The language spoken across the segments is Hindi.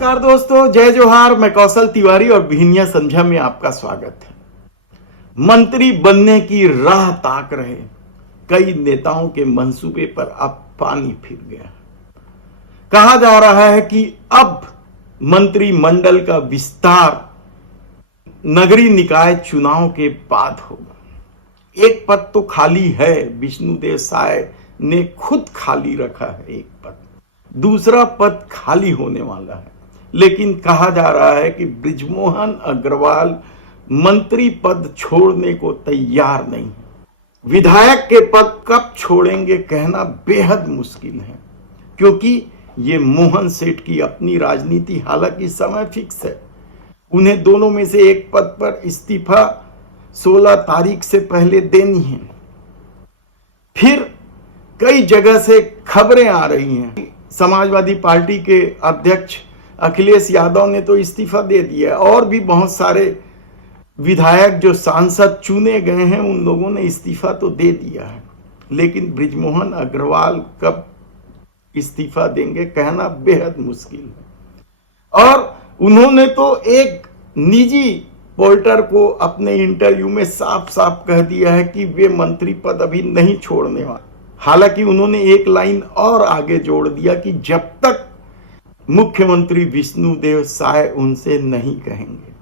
नमस्कार दोस्तों, जय जोहार। मैं कौशल तिवारी और बिहनिया संध्या में आपका स्वागत है। मंत्री बनने की राह ताक रहे कई नेताओं के मंसूबे पर अब पानी फिर गया। कहा जा रहा है कि अब मंत्रिमंडल का विस्तार नगरीय निकाय चुनाव के बाद होगा। एक पद तो खाली है, विष्णुदेव साय ने खुद खाली रखा है एक पद, दूसरा पद खाली होने वाला है। लेकिन कहा जा रहा है कि बृजमोहन अग्रवाल मंत्री पद छोड़ने को तैयार नहीं है। विधायक के पद कब छोड़ेंगे कहना बेहद मुश्किल है, क्योंकि ये मोहन सेठ की अपनी राजनीति, हालांकि समय फिक्स है। उन्हें दोनों में से एक पद पर इस्तीफा 16 तारीख से पहले देनी है। फिर कई जगह से खबरें आ रही हैं, समाजवादी पार्टी के अध्यक्ष अखिलेश यादव ने तो इस्तीफा दे दिया, और भी बहुत सारे विधायक जो सांसद चुने गए हैं उन लोगों ने इस्तीफा तो दे दिया है। लेकिन बृजमोहन अग्रवाल कब इस्तीफा देंगे कहना बेहद मुश्किल है। और उन्होंने तो एक निजी पोर्टर को अपने इंटरव्यू में साफ साफ कह दिया है कि वे मंत्री पद अभी नहीं छोड़ने वाले। हालांकि उन्होंने एक लाइन और आगे जोड़ दिया कि जब तक मुख्यमंत्री विष्णुदेव साय उनसे नहीं कहेंगे,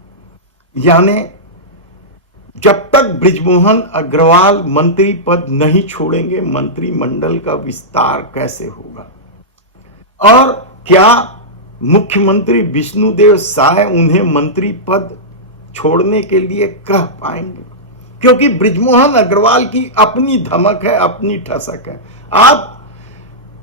यानी जब तक बृजमोहन अग्रवाल मंत्री पद नहीं छोड़ेंगे मंत्रिमंडल का विस्तार कैसे होगा। और क्या मुख्यमंत्री विष्णुदेव साय उन्हें मंत्री पद छोड़ने के लिए कह पाएंगे, क्योंकि बृजमोहन अग्रवाल की अपनी धमक है, अपनी ठसक है। आप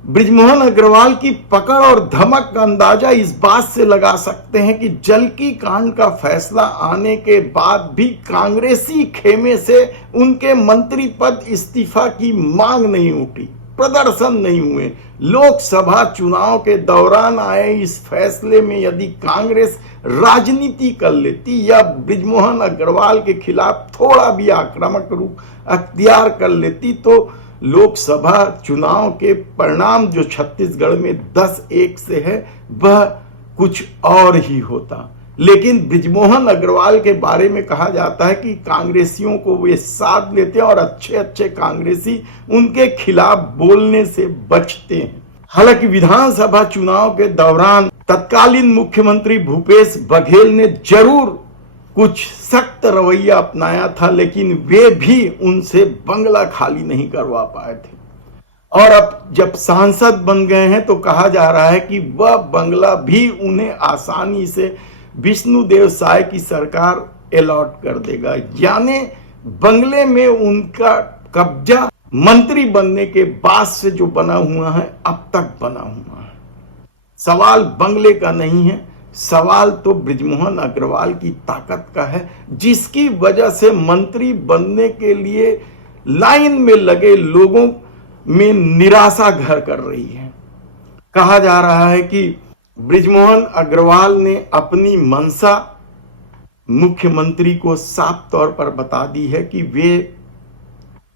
बृजमोहन अग्रवाल की पकड़ और धमक का अंदाजा इस बात से लगा सकते हैं कि जलकी कांड का फैसला आने के बाद भी कांग्रेसी खेमे से उनके मंत्री पद इस्तीफा की मांग नहीं उठी, प्रदर्शन नहीं हुए। लोकसभा चुनाव के दौरान आए इस फैसले में यदि कांग्रेस राजनीति कर लेती या बृजमोहन अग्रवाल के खिलाफ थोड़ा भी आक्रामक रूप अख्तियार कर लेती, तो लोकसभा चुनाव के परिणाम जो छत्तीसगढ़ में 10-1 से है वह कुछ और ही होता। लेकिन बृजमोहन अग्रवाल के बारे में कहा जाता है कि कांग्रेसियों को वे साथ लेते हैं और अच्छे अच्छे कांग्रेसी उनके खिलाफ बोलने से बचते हैं। हालांकि विधानसभा चुनाव के दौरान तत्कालीन मुख्यमंत्री भूपेश बघेल ने जरूर कुछ सख्त रवैया अपनाया था, लेकिन वे भी उनसे बंगला खाली नहीं करवा पाए थे। और अब जब सांसद बन गए हैं तो कहा जा रहा है कि वह बंगला भी उन्हें आसानी से विष्णुदेव साय की सरकार अलॉट कर देगा, यानी बंगले में उनका कब्जा मंत्री बनने के बाद से जो बना हुआ है अब तक बना हुआ है। सवाल बंगले का नहीं है, सवाल तो बृजमोहन अग्रवाल की ताकत का है, जिसकी वजह से मंत्री बनने के लिए लाइन में लगे लोगों में निराशा घर कर रही है। कहा जा रहा है कि बृजमोहन अग्रवाल ने अपनी मंशा मुख्यमंत्री को साफ तौर पर बता दी है कि वे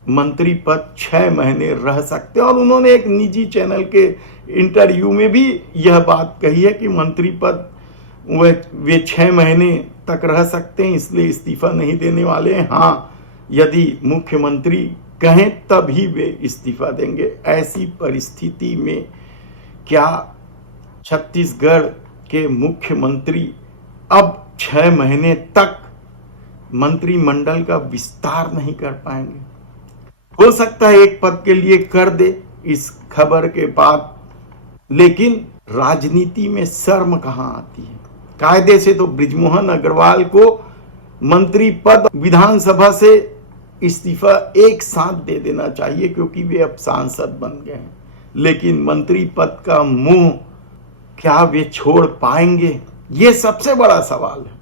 मंत्री पद 6 महीने रह सकते हैं, और उन्होंने एक निजी चैनल के इंटरव्यू में भी यह बात कही है कि मंत्री पद वे 6 महीने तक रह सकते हैं, इसलिए इस्तीफा नहीं देने वाले हैं। हाँ, यदि मुख्यमंत्री कहें तभी वे इस्तीफा देंगे। ऐसी परिस्थिति में क्या छत्तीसगढ़ के मुख्यमंत्री अब 6 महीने तक मंत्रिमंडल का विस्तार नहीं कर पाएंगे? हो सकता है एक पद के लिए कर दे इस खबर के बाद, लेकिन राजनीति में शर्म कहां आती है। कायदे से तो बृजमोहन अग्रवाल को मंत्री पद विधानसभा से इस्तीफा एक साथ दे देना चाहिए, क्योंकि वे अब सांसद बन गए हैं। लेकिन मंत्री पद का मोह क्या वे छोड़ पाएंगे, ये सबसे बड़ा सवाल है।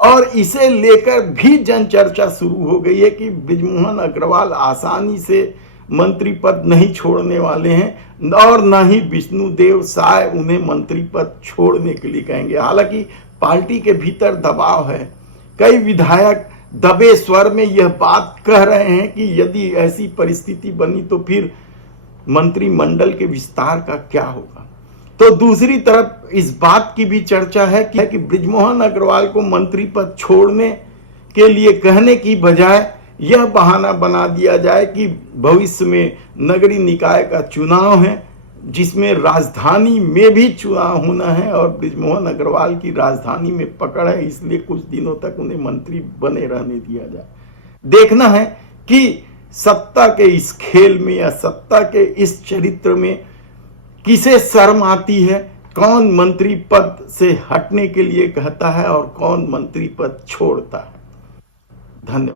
और इसे लेकर भी जन चर्चा शुरू हो गई है कि बृजमोहन अग्रवाल आसानी से मंत्री पद नहीं छोड़ने वाले हैं, और न ही विष्णुदेव साय उन्हें मंत्री पद छोड़ने के लिए कहेंगे। हालांकि पार्टी के भीतर दबाव है, कई विधायक दबे स्वर में यह बात कह रहे हैं कि यदि ऐसी परिस्थिति बनी तो फिर मंत्रिमंडल के विस्तार का क्या होगा। तो दूसरी तरफ इस बात की भी चर्चा है कि बृजमोहन अग्रवाल को मंत्री पद छोड़ने के लिए कहने की बजाय यह बहाना बना दिया जाए कि भविष्य में नगरीय निकाय का चुनाव है, जिसमें राजधानी में भी चुनाव होना है और बृजमोहन अग्रवाल की राजधानी में पकड़ है, इसलिए कुछ दिनों तक उन्हें मंत्री बने रहने दिया जाए। देखना है कि सत्ता के इस खेल में या सत्ता के इस चरित्र में किसे शर्म आती है, कौन मंत्री पद से हटने के लिए कहता है और कौन मंत्री पद छोड़ता है। धन्यवाद।